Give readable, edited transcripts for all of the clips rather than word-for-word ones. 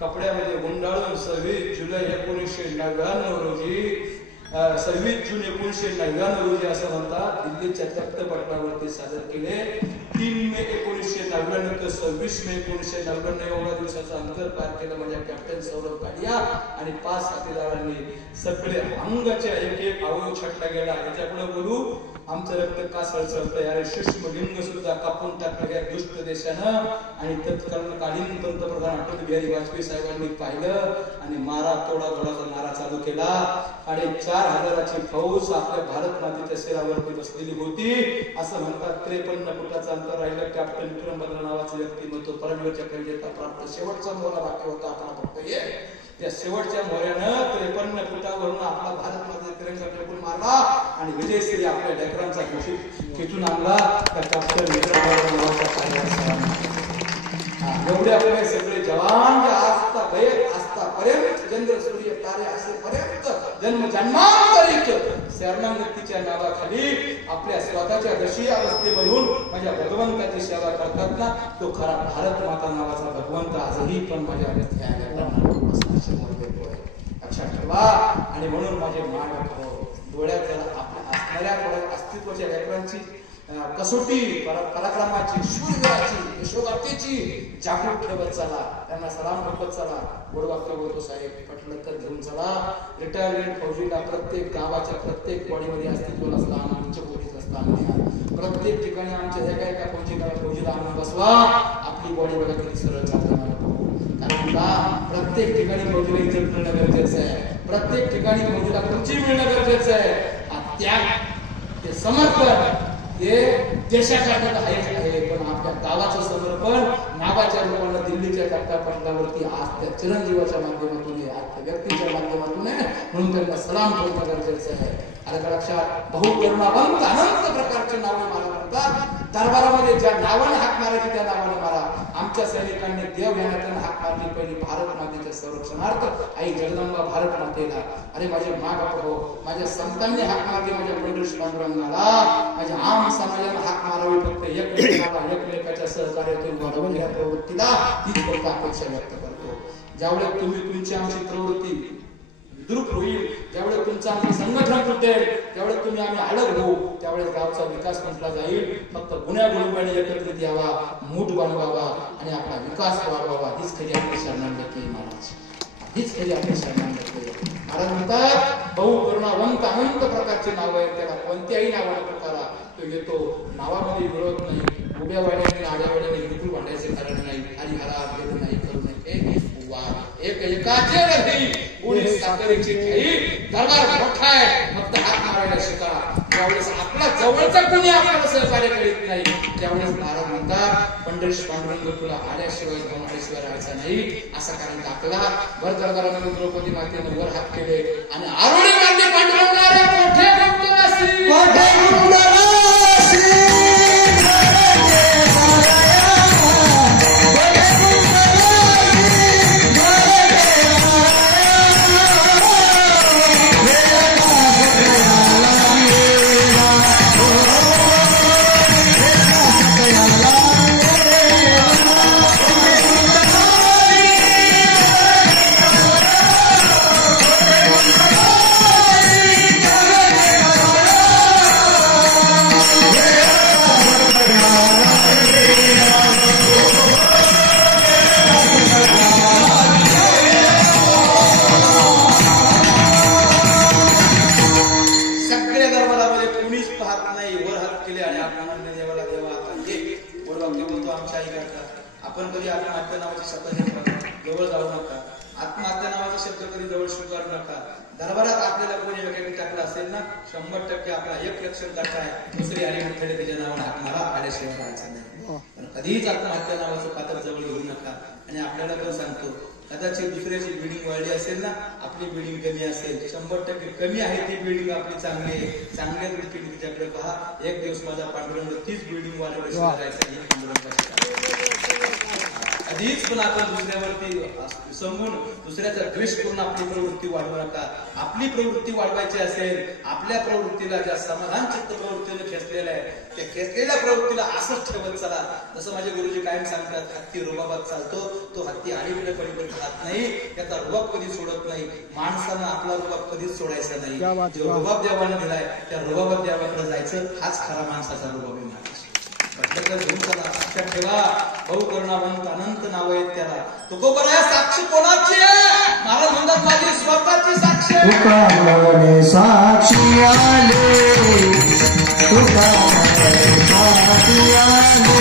कपड्यामध्ये गुंडाळून 26 जुलै 1999 रोजी 26 जून 1999 रोजी असं म्हणतात दिल्लीच्या तख्तपटलावरती सादर केले. 3 मे 1999 ते 26 मे 1999 एवढ्या दिवसाचं अंतर पार केलं माझ्या कॅप्टन सौरभ काडिया आणि 5 साथीदारांनी. सगळे अंगाच्या एक एक अवयव छाटला गेला. याच्यापुढे बोलू आमचं रक्त का सळसळतंय अरे सूक्ष्मलिंग सुद्धा कापून टाकलं या दुष्ट देशानं. आणि तत्कालीन पंतप्रधान अटल बिहारी वाजपेयी साहेबांनी पाहिलं आणि मारा तोडा घोडाचा नारा चालू केला. 4,500ची फौज आपल्या भारत मातेच्या शिरावरती बसलेली होती. असं म्हणतात 53 फुटाचं अंतर राहिलं. कॅप्टन विक्रमभद्र नावाचं व्यक्तिमत्व परमवीर चक्र विजेता प्राप्त शेवटचा मोहरा बाकी होता आपला फक्त त्या शेवटच्या मोहऱ्यानं 53 फुटावरून आपला भारत मातेचा तिरंगा फेकून मारला आणि विजयश्री आपल्या लेकरांचा खेचून आणला. त्या कॅप्टन विक्रमभद्र नावाच्या कार्याचा एवढे आपले सगळे जवान आजतापर्यंत चंद्र सूर्य तारे असेपर्यंत जन्मजन्मांतरीत शरणागतीच्या नावाखाली आपल्या स्वतःच्या दशी अवस्थेमधून माझ्या भगवंताची सेवा करतात ना तो खरा भारत माता नावाचा भगवंत आजही पण माझ्या लक्षात ठेवा. आणि म्हणून माझे मान डोळ्यात आपल्या असणाऱ्या अस्तित्वाच्या लेकरांची कसोटी पराक्रमाची शूरवीराची यशोगाथेची जागृत ठेवत चला. त्यांना सलाम ठोकत चला. गोड वाक्य बोलतो साहेब पटलं तर घेऊन चला. रिटायरमेंट फौजीला प्रत्येक गावाच्या प्रत्येक वाडीमध्ये अस्तित्व असला आमच्या बोलीच असला. प्रत्येक ठिकाणी आमच्या एका फौजीला आणून बसवा. आपली बॉडी बघा किती सरळ चालते. कारण प्रत्येक ठिकाणी फौजीला इज्जत मिळणं गरजेचं आहे. प्रत्येक ठिकाणी फौजीला खुर्ची मिळणं गरजेचं आहे. त्याग ते समर्पण हे देशाकरता आहे पण आपल्या गावाचं समर्पण नावाच्या लोकांना दिल्लीच्या तख्तापटलावरती आज त्या चिरंजीवाच्या माध्यमातून आज त्या व्यक्तीच्या माध्यमातून म्हणून त्यांना सलाम ठेवणं गरजेचं आहे. आलं लक्षात. बहुकरुणावंत अनंत प्रकारचे नावे मला म्हणतात. दरबारामध्ये ज्या नावाने हाक मारायची त्या नावाने मारा. आमच्या सैनिकांनी देव घेण्यात हाक मारली पहिली भारत मातेच्या संरक्षणार्थ आई जगदंबा भारत मातेला. अरे माझे माग हो माझ्या संतांनी हाक मारली माझ्या पंढरीश पांडुरंगाला. माझ्या आम समाजाला हाक मारावी फक्त एकमेकाच्या सहकार्यातून घडवून या प्रवृत्तीला हीच फक्त अपेक्षा व्यक्त करतो. ज्यावेळेस तुम्ही तुमची आमची प्रवृत्ती विद्रुप होईल ज्यावेळेस तुमचं आमचं संघटन तुटेल ज्यावेळेस तुम्ही आम्ही अलग होऊ त्यावेळेस गावचा विकास म्हटला जाईल. फक्त गुन्ह्या गुरुबाने एकत्रित यावा मूठ बनवावा आणि आपला विकास वाढवावा हीच खरी आपली शरणागती महाराज. हीच खरी आपली शरणागती. महाराज म्हणतात बहुकरुणावंत अनंत प्रकारचे नाव आहेत. त्याला कोणत्याही नावाने प्रकारा तो येतो. नावामध्ये विरोध नाही. उभ्या वाड्याने आड्या वाड्याने विक्रू भांडायचे कारण नाही. हरिहरा भेद नाही करू नये एक एकाचे रथी उडी साखरेची खेळी दरबार मोठा आहे फक्त हात मारायला शिका. ज्यावेळेस आपला जवळचा कोणी आपल्याला सहकार्य करीत नाही त्यावेळेस महाराज म्हणतात पंढरीश पांडुरंग तुला आल्याशिवाय जाऊन आल्याशिवाय राहायचा नाही असा कारण टाकला. वर दरबारामध्ये द्रौपदी मातेने वर हात केले आणि आरोळी मारले पांडुरंगाला मोठे कधीच आत्महत्या नावाचं पात्र जवळ घेऊ नका. आणि आपल्याला पण सांगतो कदाचित दुसऱ्याची बिल्डिंग वाढली असेल ना आपली बिल्डिंग कमी असेल 100% कमी आहे ती बिल्डिंग आपली चांगली आहे. चांगल्या दृष्टीने तिच्याकडे पहा. एक दिवस माझा पांडुरंग तीच बिल्डिंग वाढवण्याची कधीच पण आपण दुसऱ्यावरती समजून दुसऱ्याचा द्वेष करून आपली प्रवृत्ती वाढवू नका. आपली प्रवृत्ती वाढवायची असेल, आपल्या प्रवृत्तीला ज्या समाधान चित्त प्रवृत्तीने खेचलेल्या आहे त्या खेचलेल्या प्रवृत्तीला असंच ठेवत चला. जसं माझे गुरुजी कायम सांगतात, हत्ती रुबाबात चालतो, तो हत्ती आडीकडे पडीकडे राहत नाही, त्याचा रुबाब कधी सोडत नाही. माणसानं आपला रुबाब कधीच सोडायचा नाही. जो रुबाब देवाने दिलाय त्या रुबाबात देवाकडे जायचं, हाच खरा माणसाचा रुबाब आहे. घेऊन चला. लक्षात ठेवा, भाऊ करुणावंत अनंत नाव आहेत त्याला. तुकोबराया साक्षी कोणाची आहे? महाराज म्हणतात माझी स्वतःची साक्षी आहे. तुका साक्षी आले, तुका साक्षी आले.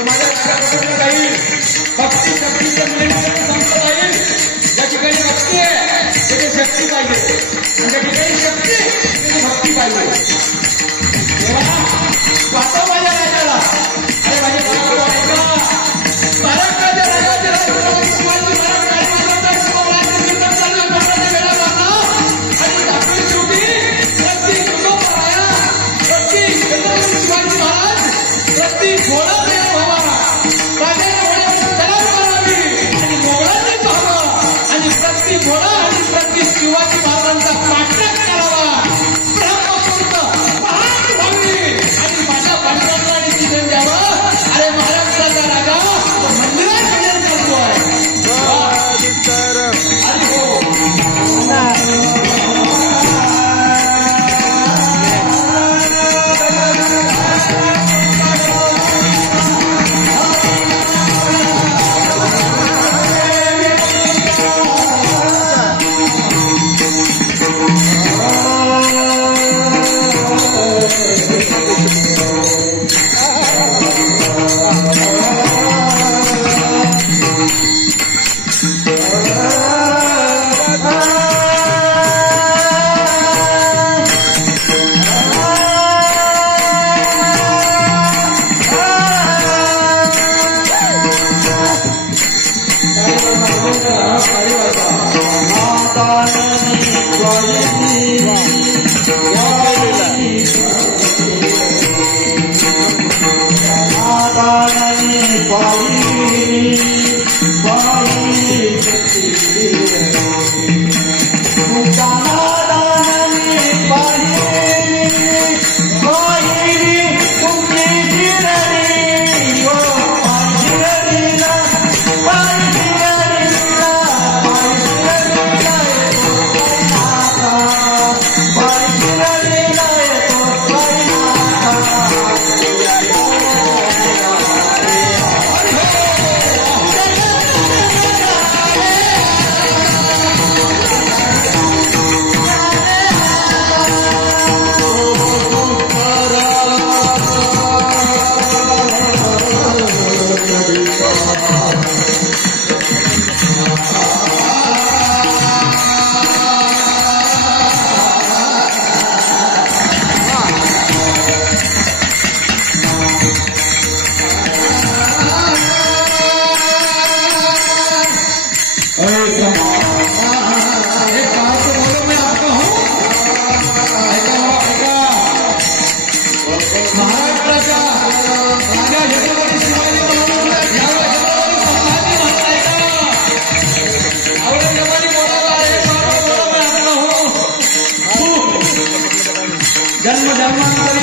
तर माझ्या घराकडे राहील भक्ती शक्तीचं मिळण्याचं संपत राहील. ज्या ठिकाणी भक्ती आहे तिथे शक्ती पाहिजे आणि ज्या ठिकाणी शक्ती तिथे भक्ती पाहिजे. तेव्हा पाहतो माझ्या राजाला, अरे माझे महाराष्ट्राच्या राजाचे राजकारणी शिवाजी महाराज काय मानवतात शिवरायांचे कीर्तन चालू आहे वेळा करणार आणि आपली शेवटी प्रत्येक कुटुंबाला प्रत्येक छत्रपती शिवाजी महाराज प्रत्येक घोडा तयार व्हावा, राजाच्या घोड्यावर चढाई करावी आणि मोगलांनी पाहावं आणि प्रत्येक घोडा आणि प्रत्येक शिवाजी महाराजांचा पाठलाग करावा. ब्रह्मपुत्र पहाट व्हावी आणि माझ्या पाठलागला आणि जीवन द्यावं. अरे महाराष्ट्राचा राजा मंदिरात भजन करतोय. अरे हो जन्म जन्मांतरी